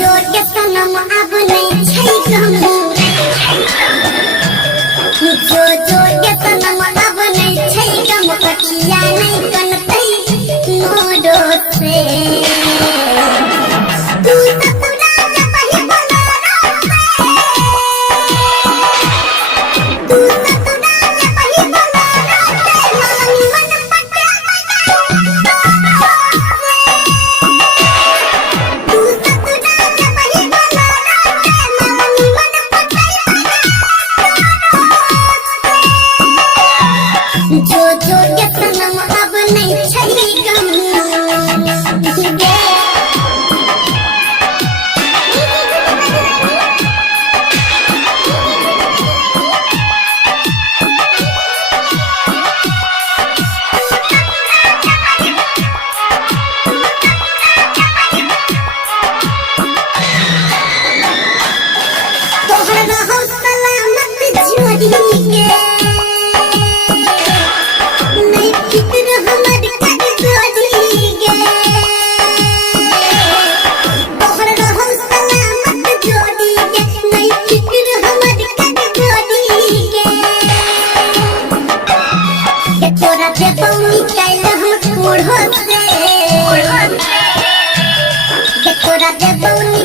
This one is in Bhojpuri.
जोर के सनम अब नहीं छै गम जो जोर के सनम अब नहीं छै गम कटिया नहीं कनतै मोरो से तू तो पूरा जबहि बोलो तू तो पूरा जबहि बोलो मानी मन पटे तू तो पूरा जबहि बोलो मानी मन पटे जो जो के सनम अब नहीं छै गम तोहर रहो सलामत जोड़ी के नहीं फिक्र हमर कर जोड़ी गे तोहर रहो सलामत जोड़ी के नहीं फिक्र हमर कर जोड़ी गे के तोरा पे पौनी कैल हम कोढ़ो से के तोरा पे पौनी